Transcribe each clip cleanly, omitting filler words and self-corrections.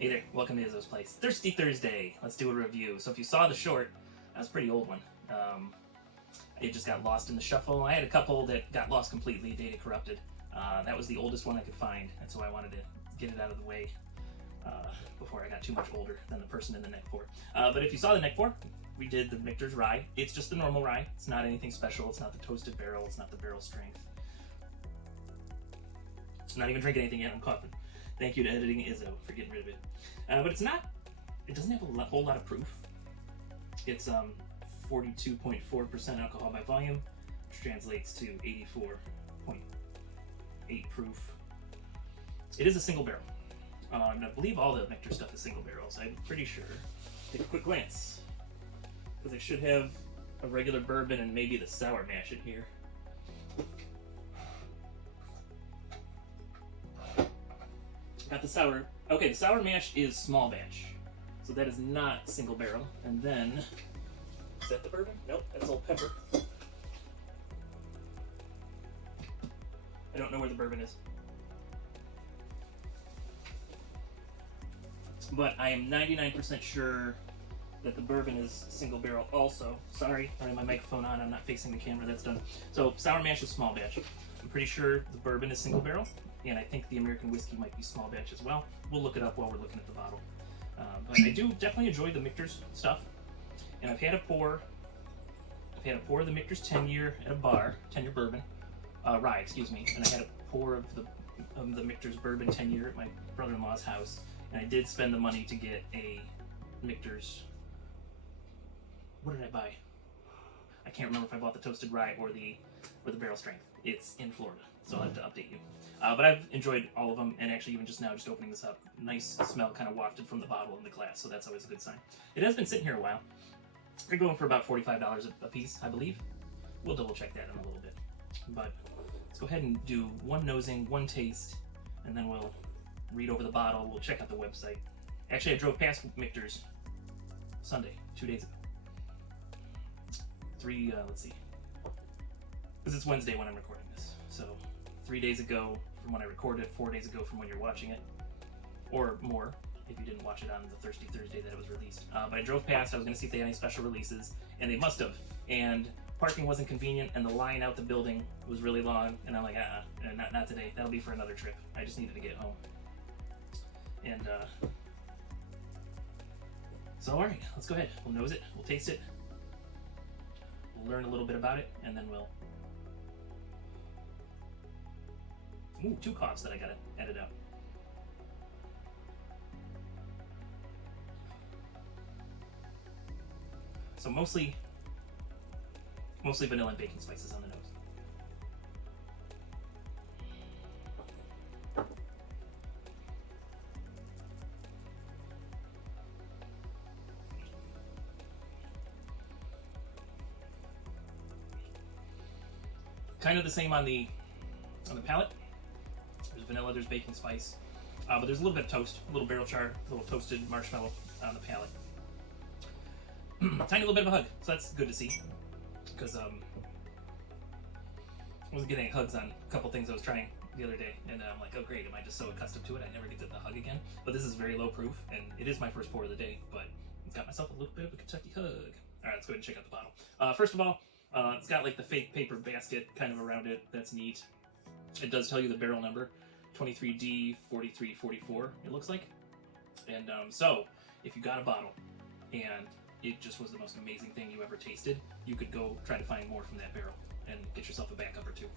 Hey there, welcome to Izzo's Place. Thirsty Thursday. Let's do a review. So if you saw the short, that was a pretty old one. It just got lost in the shuffle. I had a couple that got lost completely, data corrupted. That was the oldest one I could find, and so I wanted to get it out of the way before I got too much older than the person in the neck pour. But if you saw the neck pour, we did the Michter's rye. It's just the normal rye. It's not anything special. It's not the toasted barrel. It's not the barrel strength. I'm not even drinking anything yet. I'm coughing. Thank you to Editing Izzo for getting rid of it. But it's not, it doesn't have a whole lot of proof. It's 42.4% alcohol by volume, which translates to 84.8 proof. It is a single barrel. And I believe all the Michter stuff is single barrels. I'm pretty sure. Take a quick glance. Because I should have a regular bourbon and maybe the sour mash in here. Got the sour. Okay, the sour mash is small batch, so that is not single barrel. And then, is that the bourbon? Nope, that's old pepper. I don't know where the bourbon is, but I am 99% sure that the bourbon is single barrel also. Sorry, I have my microphone on. I'm not facing the camera. That's done. So sour mash is small batch. I'm pretty sure the bourbon is single barrel. And I think the American whiskey might be small batch as well. We'll look it up while we're looking at the bottle. But I do definitely enjoy the Michter's stuff. And I've had a pour of the Michter's 10-year at a bar, 10-year bourbon, rye, excuse me. And I had a pour of the Michter's bourbon 10-year at my brother-in-law's house. And I did spend the money to get a Michter's, what did I buy? I can't remember if I bought the toasted rye or the barrel strength. It's in Florida, so I'll have to update you. But I've enjoyed all of them, and actually even just now, just opening this up, nice smell kind of wafted from the bottle in the glass, so that's always a good sign. It has been sitting here a while. They're going for about $45 a piece, I believe. We'll double check that in a little bit. But let's go ahead and do one nosing, one taste, and then we'll read over the bottle. We'll check out the website. Actually, I drove past Michter's Sunday, 2 days ago. Let's see. Because it's Wednesday when I'm recording this. So 3 days ago from when I recorded it, 4 days ago from when you're watching it, or more if you didn't watch it on the Thirsty Thursday that it was released. But I drove past, I was going to see if they had any special releases, and they must have. And parking wasn't convenient, and the line out the building was really long, and I'm like, not today. That'll be for another trip. I just needed to get home. And so all right, let's go ahead. We'll nose it, we'll taste it, we'll learn a little bit about it, and then we'll... Ooh, 2 coughs that I gotta edit out. So mostly vanilla and baking spices on the nose. Kind of the same on the palate. There's vanilla, there's baking spice, but there's a little bit of toast, a little barrel char, a little toasted marshmallow on the palate. Tiny little bit of a hug, so that's good to see, because I wasn't getting hugs on a couple things I was trying the other day, and I'm like, oh great, am I just so accustomed to it I never get the hug again? But this is very low proof, and it is my first pour of the day, but I've got myself a little bit of a Kentucky hug. Alright, let's go ahead and check out the bottle. First of all, it's got like the fake paper basket kind of around it. That's neat. It does tell you the barrel number, 23D4344, it looks like. And so, if you got a bottle and it just was the most amazing thing you ever tasted, you could go try to find more from that barrel and get yourself a backup or two.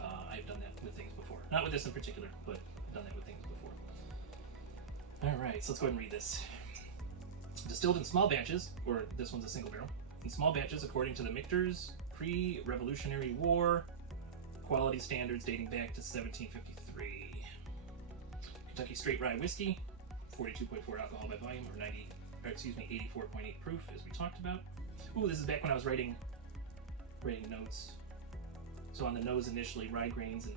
I've done that with things before. Not with this in particular, but I've done that with things before. Alright, so let's go ahead and read this. Distilled in small batches, or this one's a single barrel, in small batches according to the Michter's pre-Revolutionary War quality standards dating back to 1753. Kentucky straight rye whiskey, 42.4 alcohol by volume, or 84.8 proof, as we talked about. Ooh, this is back when I was writing notes. So on the nose initially, rye grains and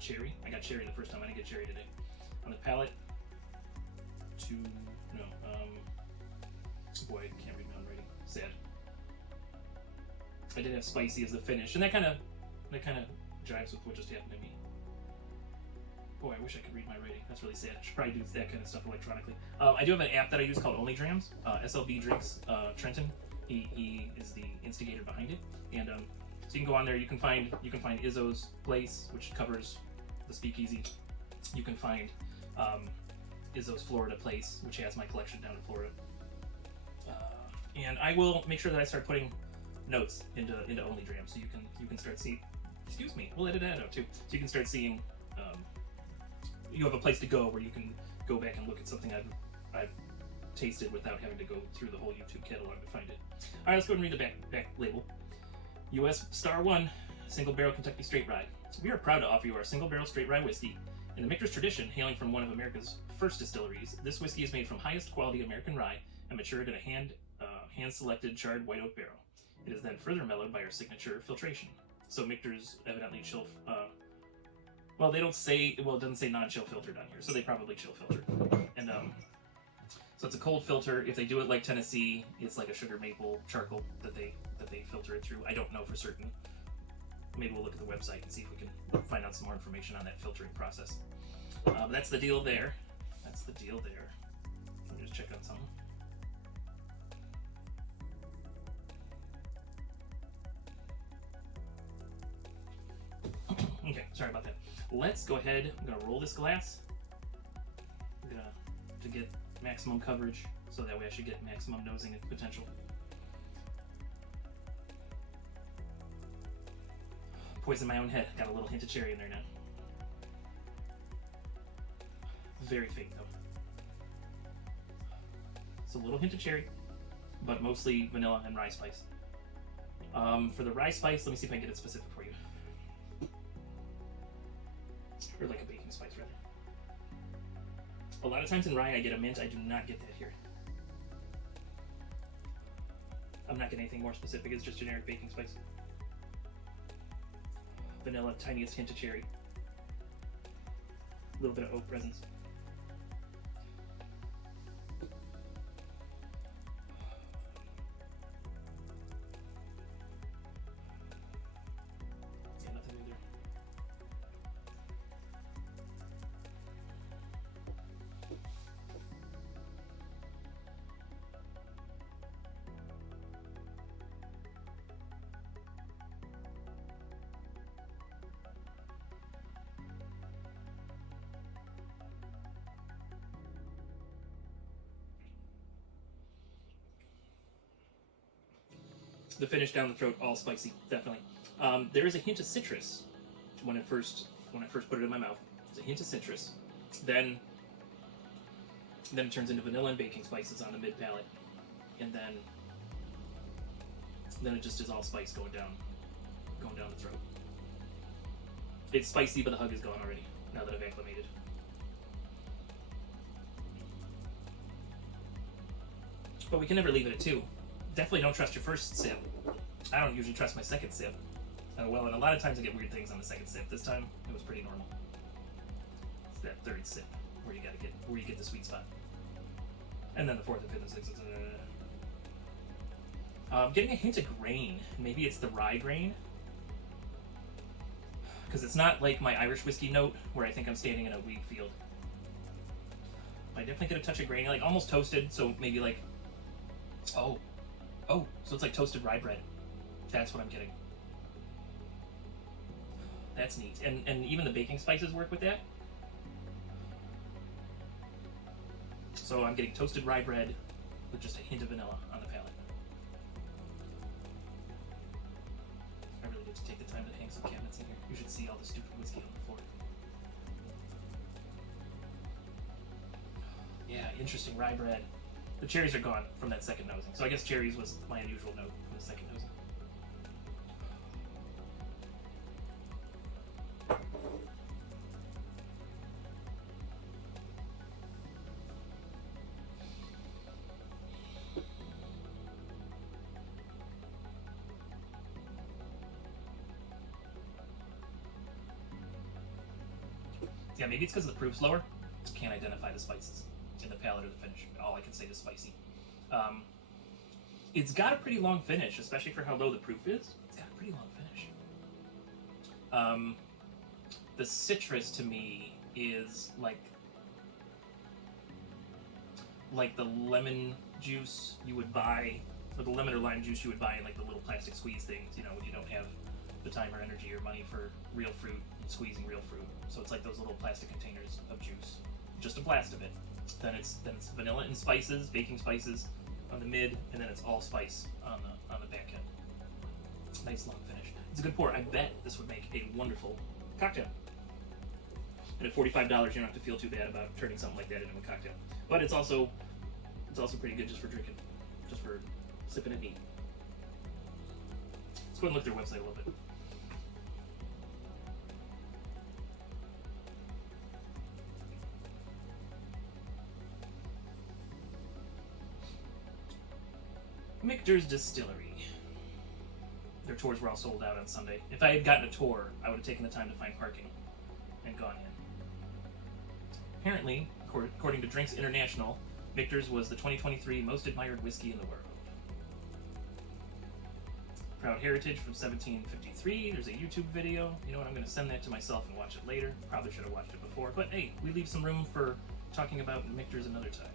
cherry. I got cherry the first time. I didn't get cherry today. On the palate, boy, I can't read my own writing. Sad. I did have spicy as the finish, and that kind of jives with what just happened to me. Boy, I wish I could read my writing. That's really sad. I should probably do that kind of stuff electronically. I do have an app that I use called Only Drams. SLB Drinks Trenton. He is the instigator behind it, and so you can go on there. You can find Izzo's place, which covers the speakeasy. You can find Izzo's Florida place, which has my collection down in Florida. And I will make sure that I start putting notes into Only Drams, so you can start seeing. Excuse me, we'll edit that out too. So you can start seeing. You have a place to go where you can go back and look at something I've tasted without having to go through the whole YouTube catalog to find it. All right, let's go and read the back label. U.S. Star 1 Single Barrel Kentucky Straight Rye. We are proud to offer you our single barrel straight rye whiskey. In the Michter's tradition, hailing from one of America's first distilleries, this whiskey is made from highest quality American rye and matured in a hand-selected charred white oak barrel. It is then further mellowed by our signature filtration. So Michter's evidently chill. Well, they don't say. Well, it doesn't say non-chill filtered on here, so they probably chill filtered. And so it's a cold filter. If they do it like Tennessee, it's like a sugar maple charcoal that they filter it through. I don't know for certain. Maybe we'll look at the website and see if we can find out some more information on that filtering process. But that's the deal there. That's the deal there. Let me just check on something. Okay, sorry about that. Let's go ahead. I'm gonna roll this glass. I'm gonna to get maximum coverage, so that way I should get maximum nosing potential. Poison my own head. Got a little hint of cherry in there now. Very faint though. It's a little hint of cherry, but mostly vanilla and rye spice. For the rye spice, let me see if I can get it specific for you. Or like a baking spice, rather. A lot of times in rye, I get a mint. I do not get that here. I'm not getting anything more specific. It's just generic baking spice. Vanilla, tiniest hint of cherry. A little bit of oak presence. Yeah, nothing new there. The finish down the throat, all spicy, definitely. There is a hint of citrus when I first put it in my mouth. There's a hint of citrus. Then it turns into vanilla and baking spices on the mid palate, and then it just is all spice going down the throat. It's spicy, but the hug is gone already now that I've acclimated. But we can never leave it at 2. Definitely don't trust your first sip. I don't usually trust my second sip. Well, and a lot of times I get weird things on the second sip. This time it was pretty normal. It's that third sip where you get the sweet spot, and then the fourth and fifth and sixth. Getting a hint of grain. Maybe it's the rye grain, because it's not like my Irish whiskey note where I think I'm standing in a wheat field. I definitely get a touch of grain, like almost toasted. So maybe like, oh, so it's like toasted rye bread. That's what I'm getting. That's neat. And even the baking spices work with that. So I'm getting toasted rye bread with just a hint of vanilla on the palate. I really need to take the time to hang some cabinets in here. You should see all the stupid whiskey on the floor. Yeah, interesting rye bread. The cherries are gone from that second nosing. So I guess cherries was my unusual note from the second nosing. Yeah, maybe it's because the proof's lower. Can't identify the spices in the palate or the finish. All I can say is spicy. It's got a pretty long finish, especially for how low the proof is. It's got a pretty long finish. The citrus to me is like the lemon juice you would buy, or the lemon or lime juice you would buy in like the little plastic squeeze things, you know, when you don't have the time or energy or money for real fruit and squeezing real fruit. So it's like those little plastic containers of juice, just a blast of it. Then it's vanilla and spices, baking spices on the mid, and then it's all spice on the back end. Nice long finish. It's a good pour. I bet this would make a wonderful cocktail. And at $45, you don't have to feel too bad about turning something like that into a cocktail. But it's also pretty good just for drinking, just for sipping it neat. Let's go ahead and look at their website a little bit. Michter's Distillery. Their tours were all sold out on Sunday. If I had gotten a tour, I would have taken the time to find parking and gone in. Apparently, according to Drinks International, Michter's was the 2023 most admired whiskey in the world. Proud heritage from 1753. There's a YouTube video. You know what? I'm going to send that to myself and watch it later. Probably should have watched it before. But hey, we leave some room for talking about Michter's another time.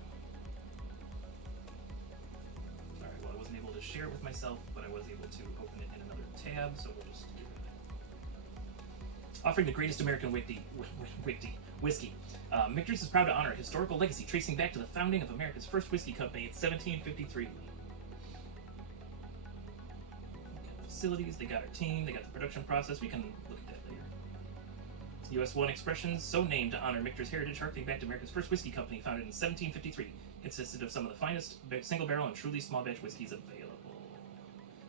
Alright, well, I wasn't able to share it with myself, but I was able to open it in another tab, so we'll just do it. Offering the greatest American whiskey. Michter's is proud to honor a historical legacy tracing back to the founding of America's first whiskey company in 1753. Facilities, they got our team, they got the production process. We can look at that later. US 1 expressions, so named to honor Michter's heritage, harkening back to America's first whiskey company founded in 1753, consisted of some of the finest single barrel and truly small batch whiskeys available.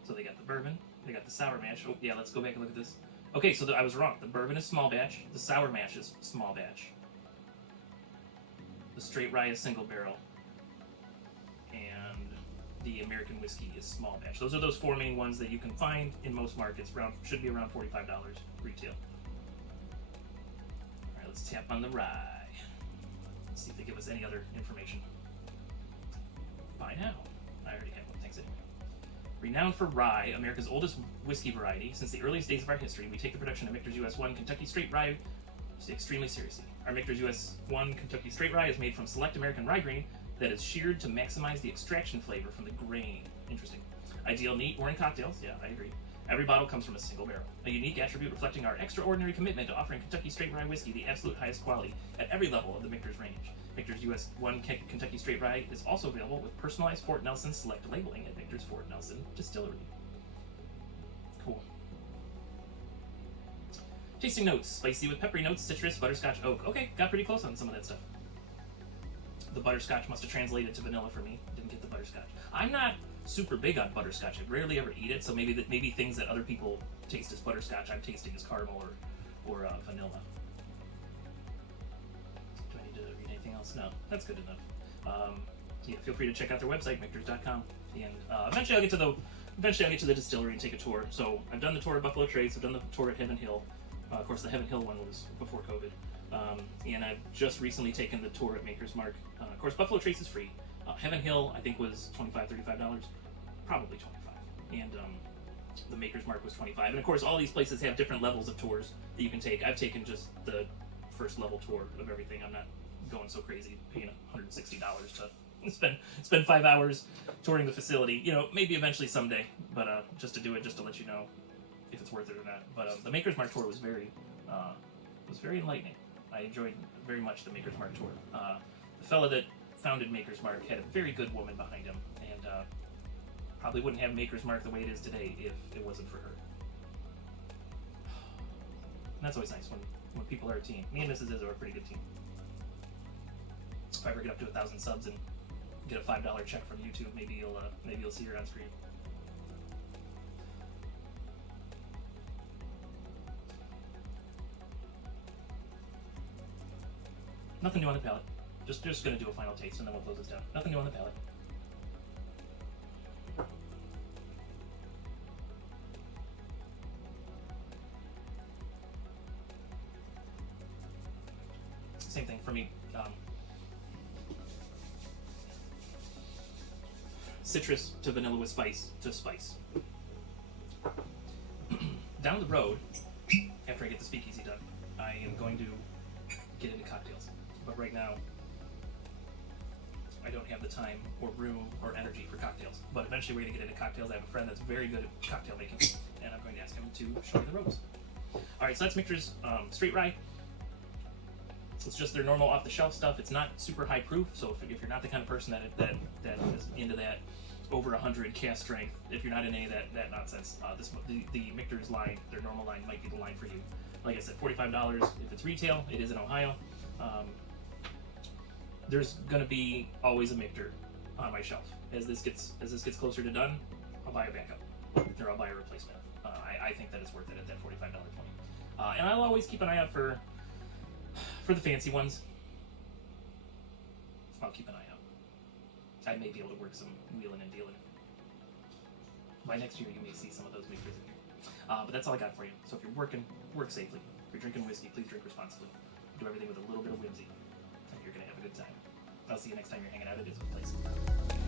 So they got the bourbon, they got the sour mash. Oh yeah, let's go back and look at this. Okay, so I was wrong. The bourbon is small batch, the sour mash is small batch. The straight rye is single barrel, and the American whiskey is small batch. Those are those four main ones that you can find in most markets. Should be around $45 retail. All right, let's tap on the rye. Let's see if they give us any other information. Buy now. I already have one. Thanks anyway. Renowned for rye, America's oldest whiskey variety, since the earliest days of our history, we take the production of Michter's US 1 Kentucky Straight Rye extremely seriously. Our Michter's US 1 Kentucky Straight Rye is made from select American rye grain that is sheared to maximize the extraction flavor from the grain. Interesting. Ideal neat or in cocktails. Yeah, I agree. Every bottle comes from a single barrel. A unique attribute reflecting our extraordinary commitment to offering Kentucky Straight Rye whiskey the absolute highest quality at every level of the Michter's range. Michter's US 1 Kentucky Straight Rye is also available with personalized Fort Nelson select labeling at Michter's Fort Nelson Distillery. Cool. Tasting notes: spicy with peppery notes, citrus, butterscotch, oak. Okay, got pretty close on some of that stuff. The butterscotch must have translated to vanilla for me. Didn't get the butterscotch. I'm not super big on butterscotch. I rarely ever eat it, so maybe things that other people taste as butterscotch, I'm tasting as caramel or vanilla. Do I need to read anything else? No, that's good enough. Yeah, feel free to check out their website, michters.com, and eventually I'll get to the distillery and take a tour. So I've done the tour at Buffalo Trace. I've done the tour at Heaven Hill. Of course, the Heaven Hill one was before COVID. And I've just recently taken the tour at Maker's Mark. Of course, Buffalo Trace is free. Heaven Hill, I think, was $25, $35. Probably $25. And the Maker's Mark was $25. And of course, all these places have different levels of tours that you can take. I've taken just the first level tour of everything. I'm not going so crazy paying $160 to spend 5 hours touring the facility. You know, maybe eventually someday, but just to do it, just to let you know if it's worth it or not. But the Maker's Mark tour was very enlightening. I enjoyed very much the Maker's Mark tour. The fella that founded Maker's Mark had a very good woman behind him, and probably wouldn't have Maker's Mark the way it is today if it wasn't for her. And that's always nice when people are a team. Me and Mrs. Izzo are a pretty good team. If I ever get up to 1,000 subs and get a $5 check from YouTube, maybe you'll see her on screen. Nothing new on the palate. Just gonna do a final taste and then we'll close this down. Nothing new on the palate. Same thing for me. Citrus to vanilla with spice to spice. Down the road, after I get the speakeasy done, I am going to get into cocktails. But right now, I don't have the time or room or energy for cocktails. But eventually we're going to get into cocktails. I have a friend that's very good at cocktail making, and I'm going to ask him to show me the ropes. Alright, so that's Michter's straight rye. It's just their normal off-the-shelf stuff. It's not super high proof, so if you're not the kind of person that is into that over 100 cast strength, if you're not in any of that nonsense, the Michter's line, their normal line, might be the line for you. Like I said, $45 if it's retail. It is in Ohio. There's gonna be always a Michter on my shelf. As this gets closer to done, I'll buy a backup, or I'll buy a replacement. I think that it's worth it at that $45 point. And I'll always keep an eye out for the fancy ones. I'll keep an eye out. I may be able to work some wheeling and dealing. By next year, you may see some of those Michters in here. But that's all I got for you. So if you're working, work safely. If you're drinking whiskey, please drink responsibly. Do everything with a little bit of whimsy, and you're going to have a good time. I'll see you next time you're hanging out at Izzo's place.